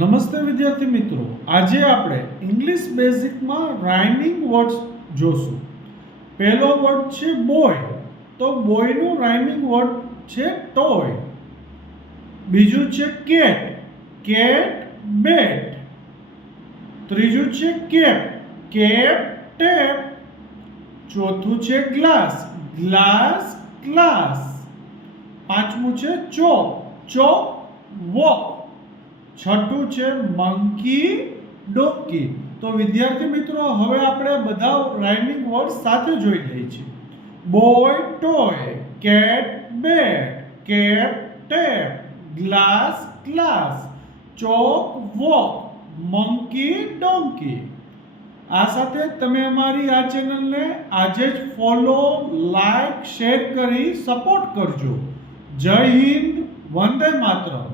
નમસ્તે વિદ્યાર્થી મિત્રો, આજે આપણે ઇંગ્લિશ બેઝિકમાં રાઇમિંગ વર્ડ્સ જોશું. પહેલો વર્ડ છે બોય, તો બોયનું રાઇમિંગ વર્ડ છે ટોય. બીજું છે કેટ, કેટ બેટ. ત્રીજું છે કેપ, કેપ ટેપ. ચોથું છે ગ્લાસ, ગ્લાસ ક્લાસ. પાંચમું છે ચોક, ચોક વોક. છઠ્ઠું છે મંકી ડોંકી. તો વિદ્યાર્થી મિત્રો, હવે આપણે બધા રાઇમિંગ વર્ડ સાથે જોઈ લઈએ છીએ. બોય ટોય, કેટ બેટ, કેપ ટેપ, ગ્લાસ ક્લાસ, ચોક વોક, મંકી ડોંકી. આ સાથે તમે અમારી આ ચેનલને આજે જ ફોલો, લાઈક, શેર કરી સપોર્ટ કરજો. જય હિન્દ, વંદે માતરમ.